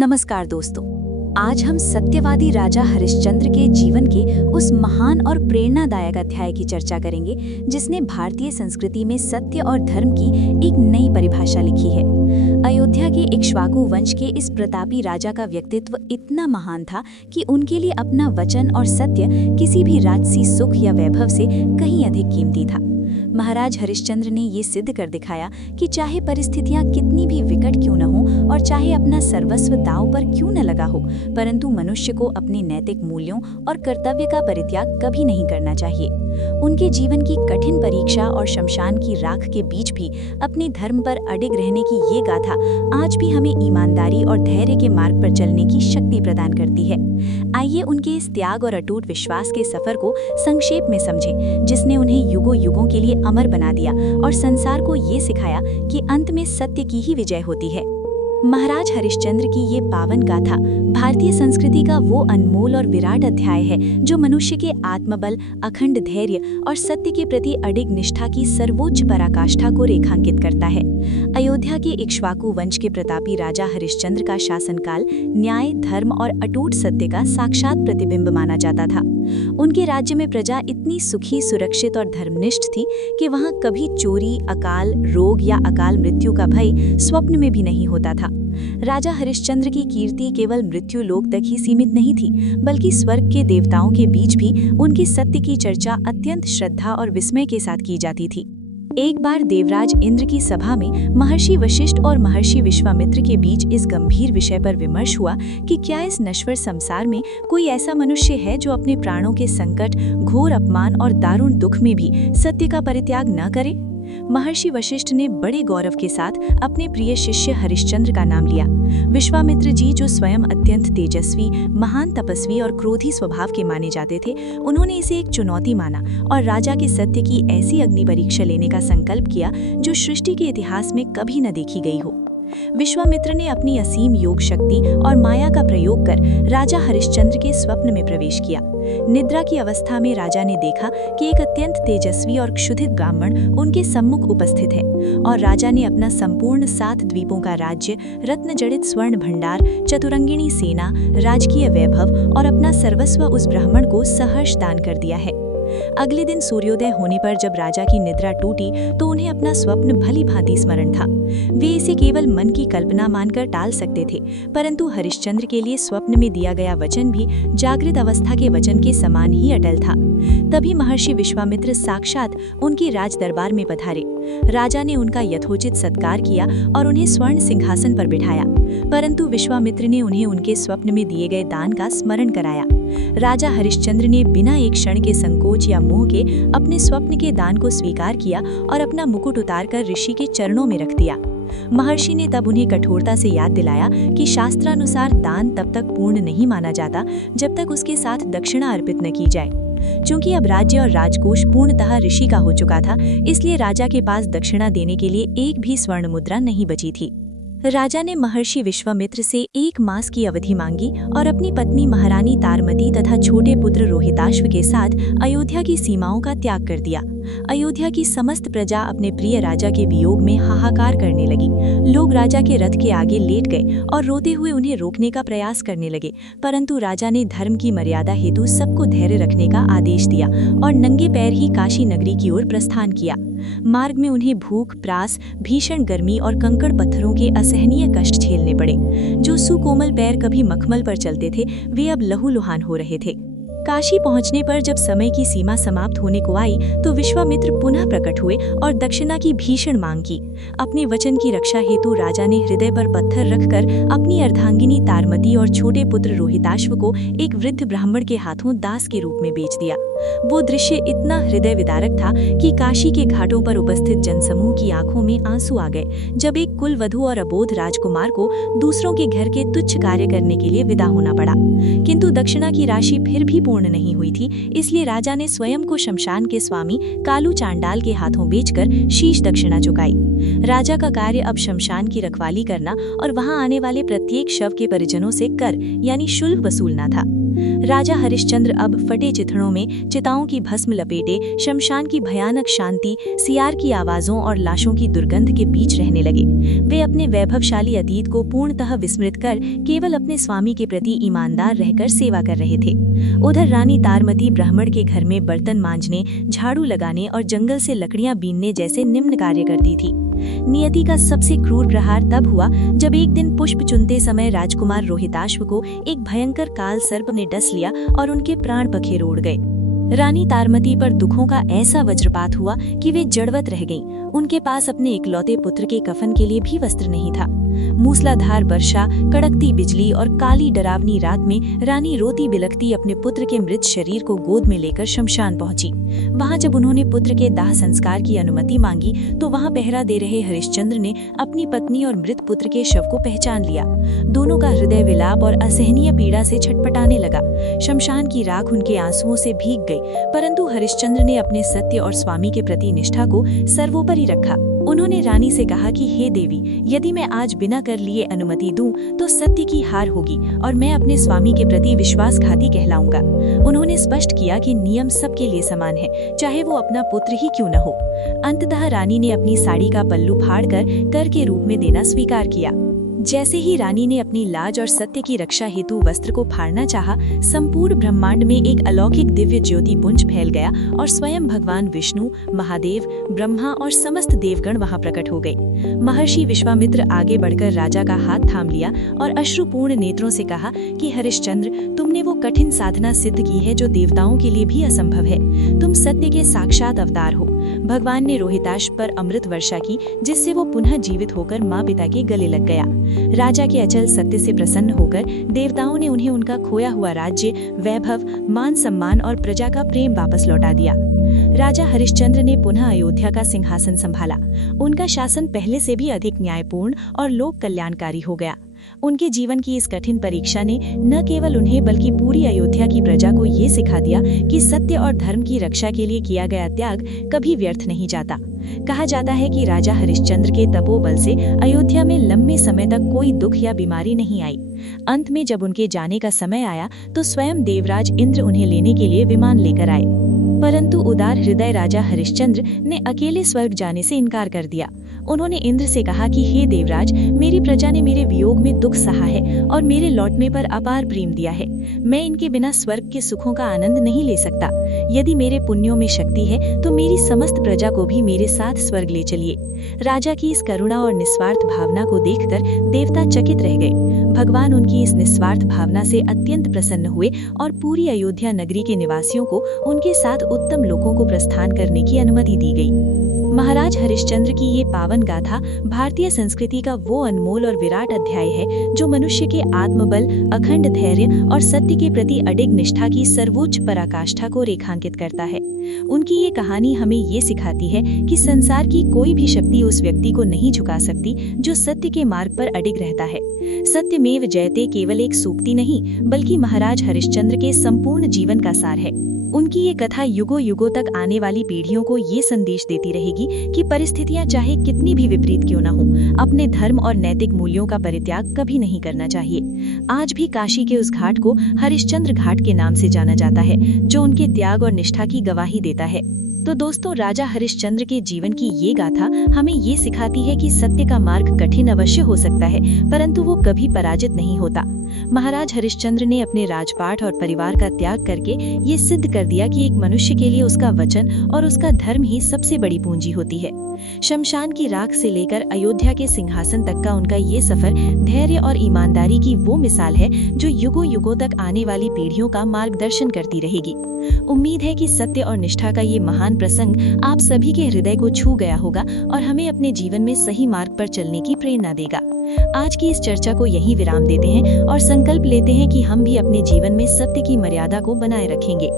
नमस्कार दोस्तों। आज हम सत्यवादी राजा हरिश्चंद्र के जीवन के उस महान और प्रेरणादायक अध्याय की चर्चा करेंगे जिसने भारतीय संस्कृति में सत्य और धर्म की एक नई परिभाषा लिखी है। अयोध्या के इक्ष्वाकु वंश के इस प्रतापी राजा का व्यक्तित्व इतना महान था कि उनके लिए अपना वचन और सत्य किसी भी राजसी सुख या वैभव से कहीं अधिक कीमती था। महाराज हरिश्चंद्र ने ये सिद्ध कर दिखाया कि चाहे परिस्थितियां कितनी भी विकट क्यों न हो और चाहे अपना सर्वस्व दांव पर क्यों न लगा हो, परंतु मनुष्य को अपने नैतिक मूल्यों और कर्तव्य का परित्याग कभी नहीं करना चाहिए। उनके जीवन की कठिन परीक्षा और शमशान की राख के बीच भी अपने धर्म पर अडिग रहने की ये गाथा आज भी हमें ईमानदारी और धैर्य के मार्ग पर चलने की शक्ति प्रदान करती है। आइए उनके इस त्याग और अटूट विश्वास के सफर को संक्षेप में समझें, जिसने उन्हें युगों युगों के लिए अमर बना दिया और संसार को ये सिखाया कि अंत में सत्य की ही विजय होती है। महाराज हरिश्चंद्र की ये पावन गाथा भारतीय संस्कृति का वो अनमोल और विराट अध्याय है जो मनुष्य के आत्मबल, अखंड धैर्य और सत्य के प्रति अडिग निष्ठा की सर्वोच्च पराकाष्ठा को रेखांकित करता है। अयोध्या के इक्ष्वाकु वंश के प्रतापी राजा हरिश्चंद्र का शासनकाल न्याय, धर्म और अटूट सत्य का साक्षात प्रतिबिंब माना जाता था। उनके राज्य में प्रजा इतनी सुखी, सुरक्षित और धर्मनिष्ठ थी कि वहां कभी चोरी, अकाल, रोग या अकाल मृत्यु का भय स्वप्न में भी नहीं होता था। राजा हरिश्चंद्र की कीर्ति केवल मृत्यु लोक तक ही सीमित नहीं थी, बल्कि स्वर्ग के देवताओं के बीच भी उनकी सत्य की चर्चा अत्यंत श्रद्धा और विस्मय के साथ की जाती थी। एक बार देवराज इंद्र की सभा में महर्षि वशिष्ठ और महर्षि विश्वामित्र के बीच इस गंभीर विषय पर विमर्श हुआ कि क्या इस नश्वर संसार में कोई ऐसा मनुष्य है जो अपने प्राणों के संकट, घोर अपमान और दारुण दुख में भी सत्य का परित्याग न करे। महर्षि वशिष्ठ ने बड़े गौरव के साथ अपने प्रिय शिष्य हरिश्चंद्र का नाम लिया। विश्वामित्र जी, जो स्वयं अत्यंत तेजस्वी, महान तपस्वी और क्रोधी स्वभाव के माने जाते थे, उन्होंने इसे एक चुनौती माना और राजा के सत्य की ऐसी अग्नि परीक्षा लेने का संकल्प किया जो सृष्टि के इतिहास में कभी न देखी गई हो। विश्वामित्र ने अपनी असीम योग शक्ति और माया का प्रयोग कर राजा हरिश्चंद्र के स्वप्न में प्रवेश किया। निद्रा की अवस्था में राजा ने देखा कि एक अत्यंत तेजस्वी और क्षुधित ब्राह्मण उनके सम्मुख उपस्थित है और राजा ने अपना संपूर्ण 7 द्वीपों का राज्य, रत्न जड़ित स्वर्ण भंडार, चतुरंगिणी सेना, राजकीय वैभव और अपना सर्वस्व उस ब्राह्मण को सहर्ष दान कर दिया है। अगले दिन सूर्योदय होने पर जब राजा की निद्रा टूटी तो उन्हें अपना स्वप्न भली भांति स्मरण था। वे इसे केवल मन की कल्पना मानकर टाल सकते थे, परंतु हरिश्चंद्र के लिए स्वप्न में दिया गया वचन भी जागृत अवस्था के वचन के समान ही अटल था। तभी महर्षि विश्वामित्र साक्षात उनकी राज दरबार में पधारे। राजा ने उनका यथोचित सत्कार किया और उन्हें स्वर्ण सिंहासन पर बिठाया, परंतु विश्वामित्र ने उन्हें उनके स्वप्न में दिए गए दान का स्मरण कराया। राजा हरिश्चंद्र ने बिना एक क्षण के संकोच या मोह के अपने स्वप्न के दान को स्वीकार किया और अपना मुकुट उतारकर ऋषि के चरणों में रख दिया। महर्षि ने तब उन्हें कठोरता से याद दिलाया कि शास्त्रानुसार दान तब तक पूर्ण नहीं माना जाता जब तक उसके साथ दक्षिणा अर्पित न की जाए। चूंकि अब राज्य और राजकोष पूर्णतः ऋषि का हो चुका था, इसलिए राजा के पास दक्षिणा देने के लिए एक भी स्वर्ण मुद्रा नहीं बची थी। राजा ने महर्षि विश्वामित्र से 1 मास की अवधि मांगी और अपनी पत्नी महारानी तारमती तथा छोटे पुत्र रोहिताश्व के साथ अयोध्या की सीमाओं का त्याग कर दिया। अयोध्या की समस्त प्रजा अपने प्रिय राजा के वियोग में हाहाकार करने लगी। लोग राजा के रथ के आगे लेट गए और रोते हुए उन्हें रोकने का प्रयास करने लगे, परंतु राजा ने धर्म की मर्यादा हेतु सबको धैर्य रखने का आदेश दिया और नंगे पैर ही काशी नगरी की ओर प्रस्थान किया। मार्ग में उन्हें भूख, प्यास, भीषण गर्मी और कंकड़ पत्थरों के असहनीय कष्ट झेलने पड़े। जो सुकोमल पैर कभी मखमल पर चलते थे, वे अब लहूलुहान हो रहे थे। काशी पहुंचने पर जब समय की सीमा समाप्त होने को आई तो विश्वामित्र पुनः प्रकट हुए और दक्षिणा की भीषण मांग की। अपने वचन की रक्षा हेतु राजा ने हृदय पर पत्थर रखकर अपनी अर्धांगिनी तारमती और छोटे पुत्र रोहिताश्व को एक वृद्ध ब्राह्मण के हाथों दास के रूप में बेच दिया। वो दृश्य इतना हृदय विदारक था कि काशी के घाटों पर उपस्थित जनसमूह की आंखों में आंसू आ गए जब एक कुलवधू और अबोध राजकुमार को दूसरों के घर के तुच्छ कार्य करने के लिए विदा होना पड़ा। किंतु दक्षिणा की राशि फिर भी पूर्ण नहीं हुई थी, इसलिए राजा ने स्वयं को शमशान के स्वामी कालू चांडाल के हाथों बेचकर शीश दक्षिणा चुकाई। राजा का कार्य अब शमशान की रखवाली करना और वहां आने वाले प्रत्येक शव के परिजनों से कर यानी शुल्क वसूलना था। राजा हरिश्चंद्र अब फटे चिथड़ों में चिताओं की भस्म लपेटे शमशान की भयानक शांति, सियार की आवाजों और लाशों की दुर्गंध के बीच रहने लगे। वे अपने वैभवशाली अतीत को पूर्णतः विस्मृत कर केवल अपने स्वामी के प्रति ईमानदार रहकर सेवा कर रहे थे। उधर रानी तारमती ब्राह्मण के घर में बर्तन मांजने, झाड़ू लगाने और जंगल से लकड़ियां बीनने जैसे निम्न कार्य करती थी। नियति का सबसे क्रूर प्रहार तब हुआ जब एक दिन पुष्प चुनते समय राजकुमार रोहिताश्व को एक भयंकर काल सर्प ने डस लिया और उनके प्राण पखेर उड़ गए। रानी तारमती पर दुखों का ऐसा वज्रपात हुआ कि वे जड़वत रह गईं। उनके पास अपने इकलौते पुत्र के कफन के लिए भी वस्त्र नहीं था। मूसलाधार वर्षा, कड़कती बिजली और काली डरावनी रात में रानी रोती बिलखती अपने पुत्र के मृत शरीर को गोद में लेकर शमशान पहुंची। वहां जब उन्होंने पुत्र के दाह संस्कार की अनुमति मांगी तो वहां पहरा दे रहे हरिश्चंद्र ने अपनी पत्नी और मृत पुत्र के शव को पहचान लिया। दोनों का हृदय विलाप और असहनीय पीड़ा से छटपटाने लगा। शमशान की राख उनके आंसुओं से भीग गई, परंतु हरिश्चंद्र ने अपने सत्य और स्वामी के प्रति निष्ठा को सर्वोपरि रखा। उन्होंने रानी से कहा कि हे देवी, यदि मैं आज बिना कर लिए अनुमति दूं तो सत्य की हार होगी और मैं अपने स्वामी के प्रति विश्वासघाती कहलाऊंगा। उन्होंने स्पष्ट किया कि नियम सबके लिए समान है, चाहे वो अपना पुत्र ही क्यों न हो। अंततः रानी ने अपनी साड़ी का पल्लू फाड़कर कर के रूप में देना स्वीकार किया। जैसे ही रानी ने अपनी लाज और सत्य की रक्षा हेतु वस्त्र को फाड़ना चाहा, संपूर्ण ब्रह्मांड में एक अलौकिक दिव्य ज्योति पुंज फैल गया और स्वयं भगवान विष्णु, महादेव, ब्रह्मा और समस्त देवगण वहां प्रकट हो गए। महर्षि विश्वामित्र आगे बढ़कर राजा का हाथ थाम लिया और अश्रुपूर्ण नेत्रों से कहा कि हरिश्चंद्र, तुमने वो कठिन साधना सिद्ध की है जो देवताओं के लिए भी असंभव है। तुम सत्य के साक्षात अवतार हो। भगवान ने रोहिताश्व पर अमृत वर्षा की, जिससे वो पुनः जीवित होकर माँ पिता के गले लग गया। राजा के अचल सत्य से प्रसन्न होकर देवताओं ने उन्हें उनका खोया हुआ राज्य, वैभव, मान सम्मान और प्रजा का प्रेम वापस लौटा दिया। राजा हरिश्चंद्र ने पुनः अयोध्या का सिंहासन संभाला। उनका शासन पहले से भी अधिक न्यायपूर्ण और लोक कल्याणकारी हो गया। उनके जीवन की इस कठिन परीक्षा ने न केवल उन्हें बल्कि पूरी अयोध्या की प्रजा को ये सिखा दिया कि सत्य और धर्म की रक्षा के लिए किया गया त्याग कभी व्यर्थ नहीं जाता। कहा जाता है कि राजा हरिश्चंद्र के तपोबल से अयोध्या में लंबे समय तक कोई दुख या बीमारी नहीं आई। अंत में जब उनके जाने का समय आया तो स्वयं देवराज इंद्र उन्हें लेने के लिए विमान लेकर आए, परंतु उदार हृदय राजा हरिश्चंद्र ने अकेले स्वर्ग जाने से इनकार कर दिया। उन्होंने इंद्र से कहा कि हे देवराज, मेरी प्रजा ने मेरे वियोग में दुख सहा है और मेरे लौटने पर अपार प्रेम दिया है। मैं इनके बिना स्वर्ग के सुखों का आनंद नहीं ले सकता। यदि मेरे पुण्यों में शक्ति है तो मेरी समस्त प्रजा को भी मेरे साथ स्वर्ग ले चलिए। राजा की इस करुणा और निस्वार्थ भावना को देखकर देवता चकित रह गए। भगवान उनकी इस निस्वार्थ भावना से अत्यंत प्रसन्न हुए और पूरी अयोध्या नगरी के निवासियों को उनके साथ उत्तम लोकों को प्रस्थान करने की अनुमति दी गई। महाराज हरिश्चंद्र की ये पावन गाथा भारतीय संस्कृति का वो अनमोल और विराट अध्याय है जो मनुष्य के आत्मबल, अखंड धैर्य और सत्य के प्रति अडिग निष्ठा की सर्वोच्च पराकाष्ठा को रेखांकित करता है। उनकी ये कहानी हमें ये सिखाती है कि संसार की कोई भी शक्ति उस व्यक्ति को नहीं झुका सकती जो सत्य के मार्ग पर अडिग रहता है। सत्यमेव जयते केवल एक सूक्ति नहीं, बल्कि महाराज हरिश्चंद्र के संपूर्ण जीवन का सार है। उनकी ये कथा युगों युगों तक आने वाली पीढ़ियों को ये संदेश देती रहेगी कि परिस्थितियां चाहे कितनी भी विपरीत क्यों न हो, अपने धर्म और नैतिक मूल्यों का परित्याग कभी नहीं करना चाहिए। आज भी काशी के उस घाट को हरिश्चंद्र घाट के नाम से जाना जाता है, जो उनके त्याग और निष्ठा की गवाही देता है। तो दोस्तों, राजा हरिश्चंद्र के जीवन की ये गाथा हमें ये सिखाती है कि सत्य का मार्ग कठिन अवश्य हो सकता है, परंतु वो कभी पराजित नहीं होता। महाराज हरिश्चंद्र ने अपने राजपाट और परिवार का त्याग करके ये सिद्ध कर दिया कि एक मनुष्य के लिए उसका वचन और उसका धर्म ही सबसे बड़ी पूंजी होती है। शमशान की राख से लेकर अयोध्या के सिंहासन तक का उनका ये सफर धैर्य और ईमानदारी की वो मिसाल है जो युगों युगों तक आने वाली पीढ़ियों का मार्गदर्शन करती रहेगी। उम्मीद है कि सत्य और निष्ठा का ये महान प्रसंग आप सभी के हृदय को छू गया होगा और हमें अपने जीवन में सही मार्ग पर चलने की प्रेरणा देगा। आज की इस चर्चा को यहीं विराम देते हैं और संकल्प लेते हैं कि हम भी अपने जीवन में सत्य की मर्यादा को बनाए रखेंगे।